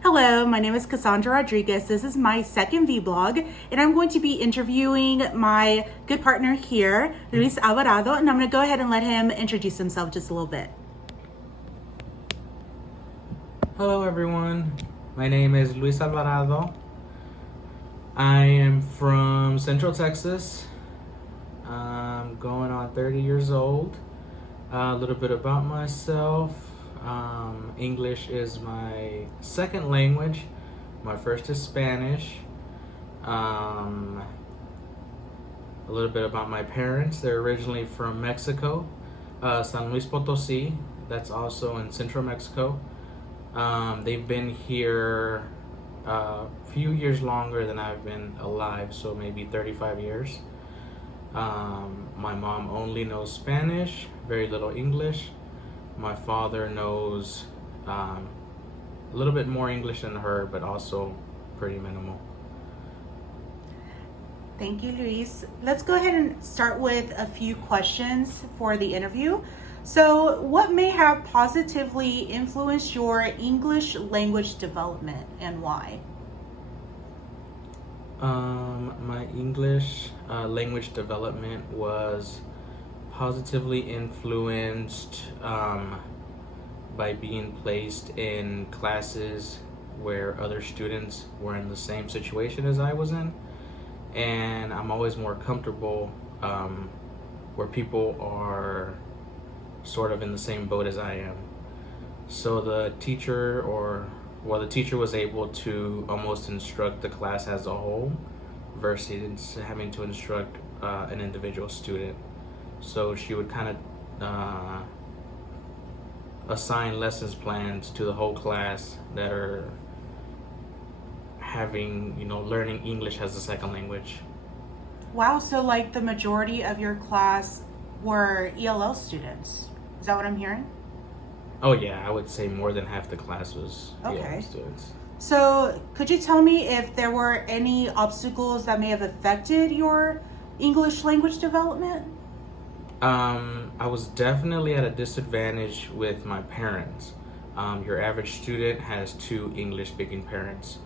Hello, my name is Cassandra Rodriguez. This is my second Vblog, and I'm going to be interviewing my good partner here, Luis Alvarado, and I'm going to go ahead and let him introduce himself just a little bit. Hello everyone, my name is Luis Alvarado. I am from Central Texas. I'm going on 30 years old. A little bit about myself. English is my second language. My first is Spanish. A little bit about my parents. They're originally from Mexico, San Luis Potosí. That's also in central Mexico. They've been here a few years longer than I've been alive, so maybe 35 years. My mom only knows Spanish, very little English. My father knows a little bit more English than her, but also pretty minimal. Thank you, Luis. Let's go ahead and start with a few questions for the interview. So, what may have positively influenced your English language development and why? My English language development was positively influenced by being placed in classes where other students were in the same situation as I was in, and I'm always more comfortable where people are sort of in the same boat as I am. So the teacher was able to almost instruct the class as a whole versus having to instruct an individual student. So she would kind of assign lessons plans to the whole class that are having, learning English as a second language. Wow, so like the majority of your class were ELL students. Is that what I'm hearing? Oh yeah, I would say more than half the class was Okay. ELL students. So could you tell me if there were any obstacles that may have affected your English language development? I was definitely at a disadvantage with my parents. Your average student has two English-speaking parents.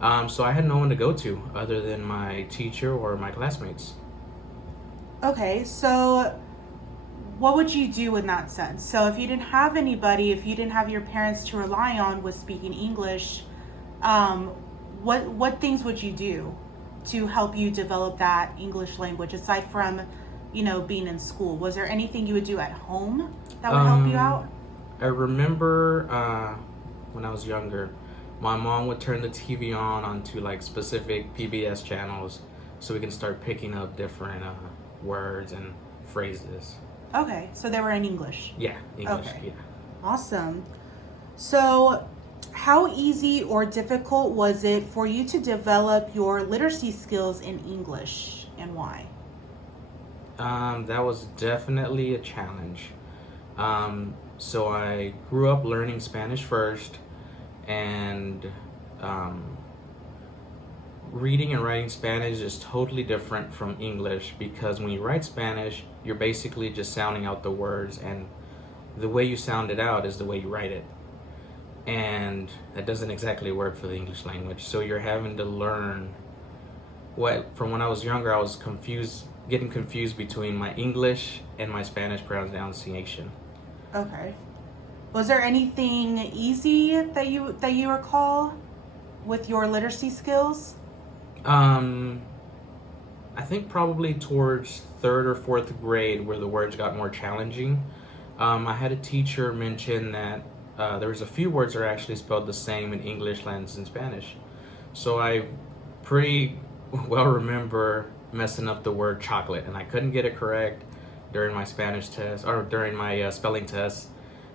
So I had no one to go to other than my teacher or my classmates. Okay, so what would you do in that sense? So if you didn't have anybody, if you didn't have your parents to rely on with speaking English, what things would you do to help you develop that English language aside from being in school? Was there anything you would do at home that would help you out? I remember when I was younger, my mom would turn the TV onto like specific PBS channels so we can start picking up different words and phrases. Okay, so they were in English. Yeah, English. Okay. Yeah. Awesome. So how easy or difficult was it for you to develop your literacy skills in English, and why? That was definitely a challenge. So I grew up learning Spanish first, and reading and writing Spanish is totally different from English because when you write Spanish, you're basically just sounding out the words, and the way you sound it out is the way you write it. And that doesn't exactly work for the English language. So you're having to learn from when I was younger, I was getting confused between my English and my Spanish pronunciation. Okay. Was there anything easy that you recall with your literacy skills? I think probably towards third or fourth grade where the words got more challenging. I had a teacher mention that there was a few words that are actually spelled the same in English as in Spanish. So I pretty well remember messing up the word chocolate, and I couldn't get it correct during my Spanish test or during my spelling test.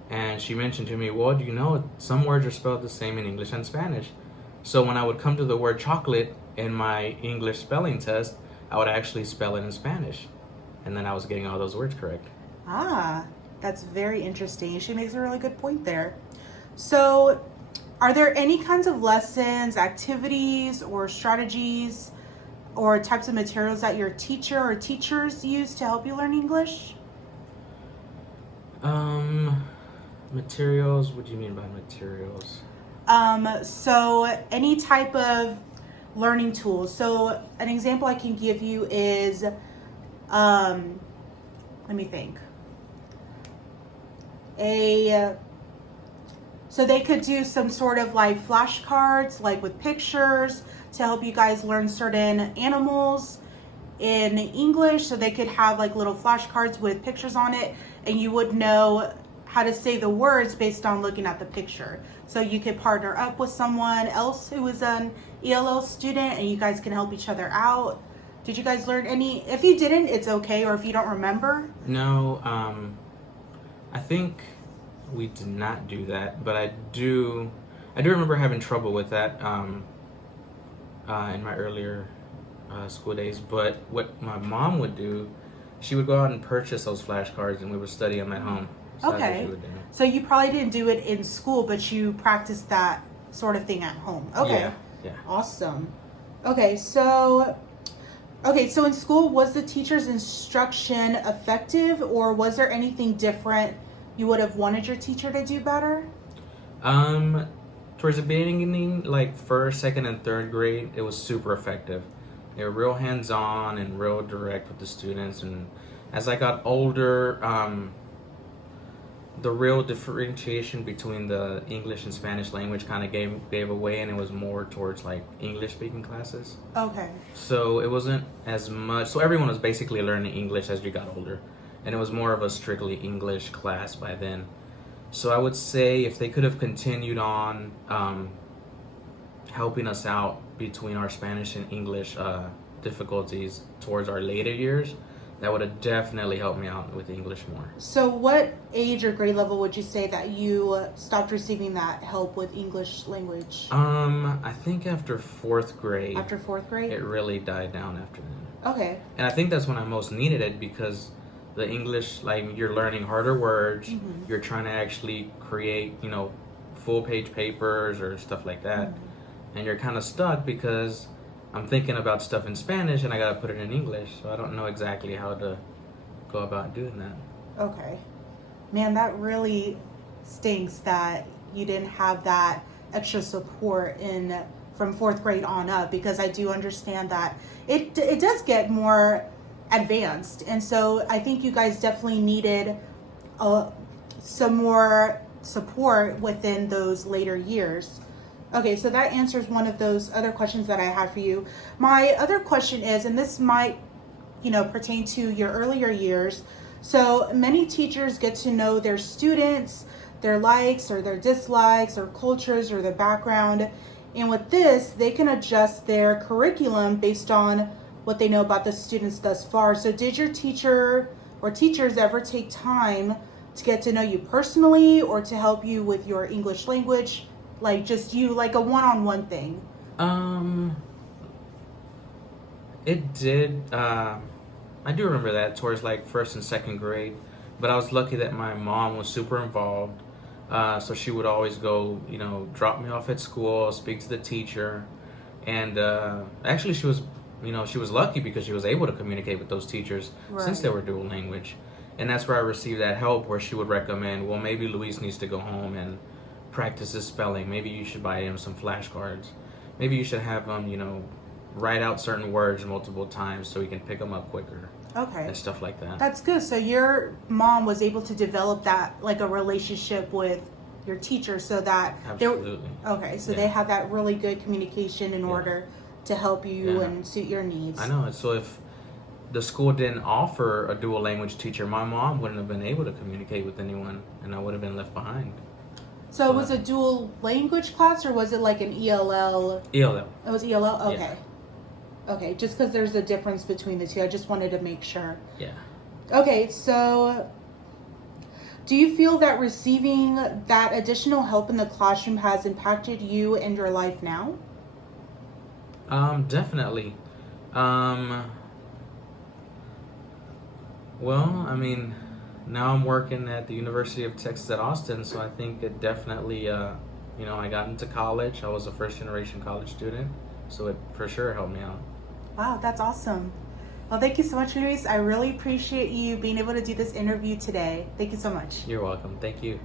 And she mentioned to me, well, do you know some words are spelled the same in English and Spanish? So when I would come to the word chocolate in my English spelling test, I would actually spell it in Spanish. And then I was getting all those words correct. Ah, that's very interesting. She makes a really good point there. So are there any kinds of lessons, activities, or strategies or types of materials that your teacher or teachers use to help you learn English? Materials, what do you mean by materials? So any type of learning tools. So an example I can give you is, let me think. So they could do some sort of like flashcards, like with pictures to help you guys learn certain animals in English. So they could have like little flashcards with pictures on it, and you would know how to say the words based on looking at the picture. So you could partner up with someone else who is an ELL student, and you guys can help each other out. Did you guys learn any? If you didn't, it's okay, or if you don't remember. No, I think we did not do that, but I do remember having trouble with that in my earlier school days. But what my mom would do, she would go out and purchase those flashcards, and we would study them at home. So that's what Okay. she would do. So you probably didn't do it in school, but you practiced that sort of thing at home. Okay. Yeah. Awesome. Okay, so in school, was the teacher's instruction effective, or was there anything different you would have wanted your teacher to do better? Towards the beginning, like first, second, and third grade, it was super effective. They were real hands-on and real direct with the students. And as I got older, the real differentiation between the English and Spanish language kind of gave away, and it was more towards like English-speaking classes. Okay. So it wasn't as much. So everyone was basically learning English as you got older, and it was more of a strictly English class by then. So I would say if they could have continued on helping us out between our Spanish and English difficulties towards our later years, that would have definitely helped me out with English more. So what age or grade level would you say that you stopped receiving that help with English language? I think after fourth grade. After fourth grade? It really died down after that. Okay. And I think that's when I most needed it, because the English, like, you're learning harder words, you're trying to actually create, full page papers or stuff like that, and you're kind of stuck because I'm thinking about stuff in Spanish and I gotta put it in English, so I don't know exactly how to go about doing that. Okay. Man, that really stinks that you didn't have that extra support from fourth grade on up, because I do understand that it does get more advanced, and so I think you guys definitely needed some more support within those later years. Okay, so that answers one of those other questions that I had for you. My other question is, and this might, pertain to your earlier years. So many teachers get to know their students, their likes or their dislikes or cultures or their background. And with this, they can adjust their curriculum based on what they know about the students thus far. So did your teacher or teachers ever take time to get to know you personally, or to help you with your English language? Like just you, like a one-on-one thing? It did. I do remember that towards like first and second grade, but I was lucky that my mom was super involved. So she would always go, drop me off at school, speak to the teacher, and actually she was lucky because she was able to communicate with those teachers since they were dual language, and that's where I received that help, where she would recommend, well, maybe Luis needs to go home and practice his spelling. Maybe you should buy him some flashcards. Maybe you should have him, write out certain words multiple times so he can pick them up quicker. Okay. And stuff like that. That's good. So your mom was able to develop that, like a relationship with your teacher, so that Absolutely. They have that really good communication in order to help you and suit your needs. I know. So if the school didn't offer a dual language teacher, my mom wouldn't have been able to communicate with anyone, and I would have been left behind. So it was a dual language class, or was it like an ELL? ELL. It was ELL? Okay. Yeah. Okay, just because there's a difference between the two. I just wanted to make sure. Yeah. Okay, so do you feel that receiving that additional help in the classroom has impacted you and your life now? Definitely. Well, I mean, now I'm working at the University of Texas at Austin, so I think it definitely, I got into college. I was a first generation college student, so it for sure helped me out. Wow, that's awesome. Well, thank you so much, Luis. I really appreciate you being able to do this interview today. Thank you so much. You're welcome. Thank you.